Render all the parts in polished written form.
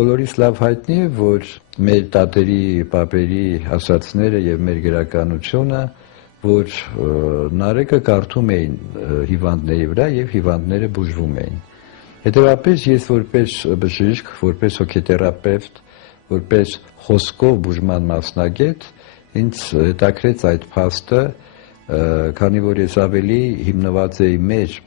Բոլորիս լավ հայտնի է, որ մեր տատերի, պապերի ասածները եւ մեր գրականությունը, որ նարեկը կարդում էին հիվանդների վրա եւ հիվանդները բուժվում էին։ Հետևաբար ես որպես բժիշկ, որպես հոգեթերապևտ, որպես խոսքով բուժման մասնագետ, ինձ հետաքրեց այդ փաստը, քանի որ ես ավելի հիմնված էի մեր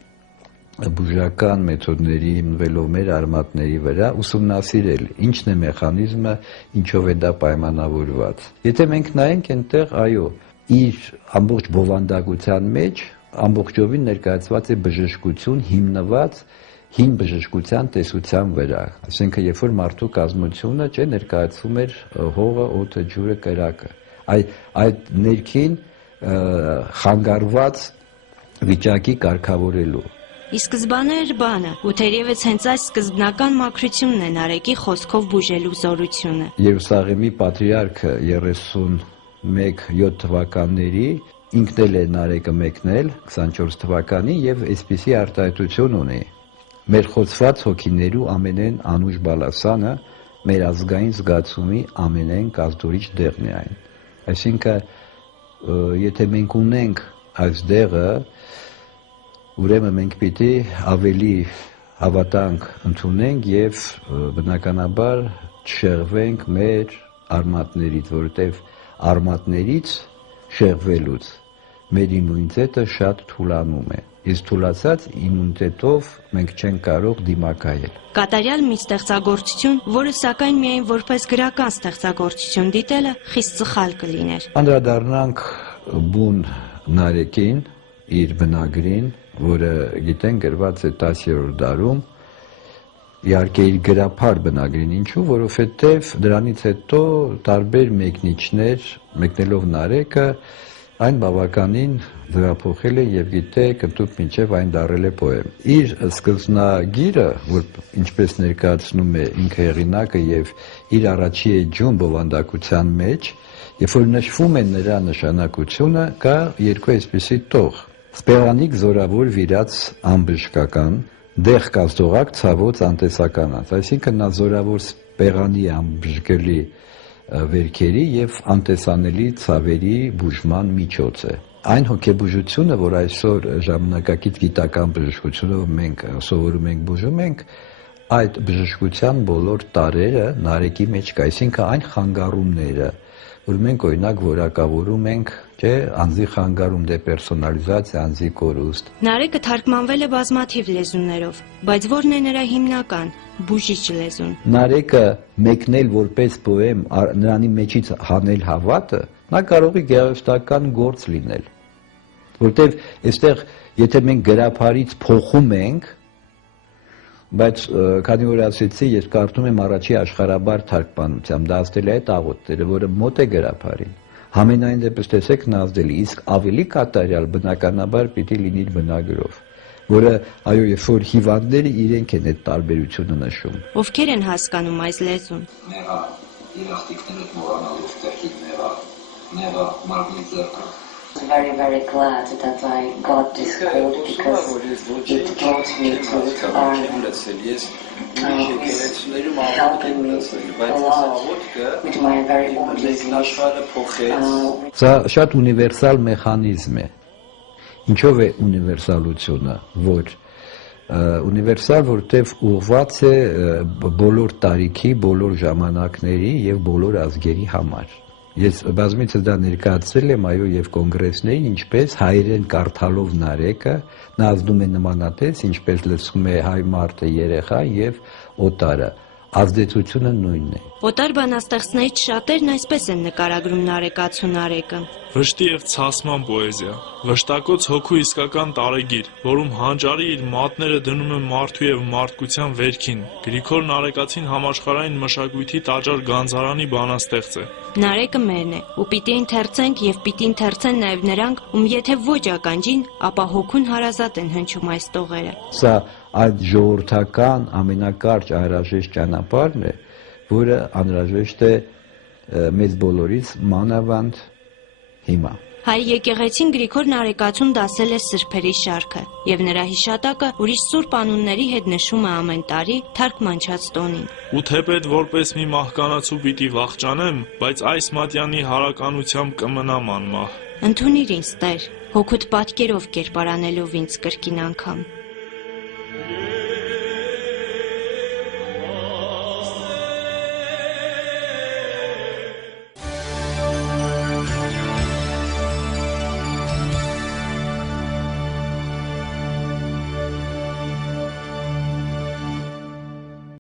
բուժական մեթոդների հիմնվելով մեր արմատների վրա ուսումնասիրել ինչն է մեխանիզմը, ինչով է դա պայմանավորված։ Եթե մենք նայենք այնտեղ, այո, իր ամբողջ բովանդակության մեջ ամբողջովին ներկայացված է բժշկություն հիմնված հին բժշկության տեսության վրա, այսինքն երբ որ մարդու կազմությունը ներկայացվում էր հողը, օդը, ջուրը, կրակը, այդ ներքին խանգարված վիճակի կարգավորելու։ Ի սկզբանե էր բանը, ու թերևս հենց այս սկզբնական մաքրությունն է Նարեկի խոսքով բուժելու զորությունը։ Երուսաղեմի պատրիարքը 31-7 թվականների ինքն էլ է Նարեկը մեկնել 24 թվականին եւ այսպիսի արտահայտություն ունի. մեր խոցված հոգիներու ամենեն անուշ բալասանը մեր ազգային զգացումի ամենեն կազդուրիչ դեղն է այն։ Այսինքն եթե մենք ունենք այս դեղը, ուրեմն մենք պիտի ավելի հավատանք ընդունենք եւ բնականաբար չշեղվենք մեր արմատներից, որովհետեւ արմատներից շեղվելուց մեր իմունիտետը շատ թուլանում է։ Իսկ թուլացած իմունիտետով մենք չենք կարող դիմակայել։ Կատարյալ մի ստեղծագործություն, որը սակայն միայն որպես գրական ստեղծագործություն դիտելը խիստ սխալ կլիներ։ Անդրադառնանք բուն Նարեկին, իր բնագրին, որը գիտեն գրված է 10-րդ դարում, իհարկե իր գրափար բնագրին, ինչու, որովհետև դրանից հետո տարբեր մեկնիչներ, մեկնելով Նարեկը, այն բավականին ձևափոխել է եւ գիտե կտուկ մինչեւ այն դարել է պոեմ։ Իր սկզբնագիրը, որ ինչպես ներկայացնում է ինքը հեղինակը եւ իր առաջի էջում բովանդակության մեջ, երբ որ նշվում է նրա նշանակությունը, կա երկու այսպիսի տող. Սպեղանիկ զորավոր վիրած անբժշկական, դեղ կազդողակ ցավոց անտեսականած, այսինքն նա զորավոր սպեղանի անբժշկելի վերքերի եւ անտեսանելի ցավերի բուժման միջոց է։ Այն հոգեբուժությունը, որ այսօր ժամանակակից գիտական բժշկությունով մենք սովորում ենք բուժում ենք, այդ բժշկության բոլոր տարրերը Նարեկի մեջ կա, այսինքն այն խանգարումները, որ մենք օրինակ որակավորում ենք, անձի խանգարում, դեպերսոնալիզացիա, անձի կորուստ։ Նարեկը թարգմանվել է բազմաթիվ լեզուներով, բայց ո՞րն է նրա հիմնական բուժիչ լեզուն։ Նարեկը մեկնել որպես պոեմ, նրանի մեջից հանել հավատը, նա կարող է գեղարվեստական գործ լինել, որտեվ այստեղ եթե մենք գրափարից փոխում ենք, բայց քանի որ ասեցի, ես կարդում եմ առաջի աշխարհաբար թարգմանությամբ, դա ասել է այդ աղոթները, որը մոտ է գրափարին։ Համենայն դեպս տեսեք նա ազդել է, իսկ ավելի կատարյալ բնականաբար պիտի լինի բնագրով, որը այո, երբ որ հիվանդները իրենք են այդ տարբերությունը նշում։ Ովքեր են հասկանում այս լեզուն։ Նեղա երախտիկները մոռանալով տեղին նեղա մարմնի ձեռքը։ Very glad that I got this code because it brought me to Ireland, helping me a lot with my very own business. Սա շատ ունիվերսալ մեխանիզմ է։ Ինչով է ունիվերսալությունը, որ ունիվերսալ, որտեղ ուղղված է բոլոր տարիքի, բոլոր ժամանակների եւ բոլոր ազգերի համար։ Ես բազմիցս դա ներկայացրել եմ այո եւ կոնգրեսներին, ինչպես հայերեն կարդալով Նարեկը, նա ազդում է նմանատես, ինչպես լսում է հայ մարդը երեխան եւ օտարը, ազդեցությունը նույնն է։ Օտար բանաստեղծներից շատերն այսպես են նկարագրում Նարեկացու Նարեկը։ Վշտի եւ ցասման պոեզիա, վշտակոց հոգու իսկական տարեգիր, որում հանճարի իր մատները դնում է մարդու եւ մարդկության վերքին։ Գրիգոր Նարեկացին համաշխարհային մշակույթի տաճար Գանձարանի բանաստեղծ է։ Նարեկը մերն է, ու պիտի ընթերցենք եւ պիտի ընթերցեն նաեւ նրանք, ում եթե ոչ ականջին, ապա հոգուն հարազատ են հնչում այս տողերը։ Սա այդ ժողովրդական ամենակարճ անհրաժեշտ ճանապարհն է, որը անհրաժեշտ է մեզ բոլորից մանավանդ հիմա։ Հայր եկեղեցին Գրիգոր Նարեկացուն դասել է սրբերի շարքը, եւ նրա հիշատակը ուրիշ սուրբ անունների հետ նշում է ամեն տարի թարգմանչած տոնին։ Ու թեպետ որպես մի մահկանացու պիտի վախճանեմ, բայց այս մատյանի հարականությամբ կմնամ անմահ։ Ընդունիր ինձ, Տեր, հոգուտ պատկերով կերպարանելով ինձ կրկին անգամ։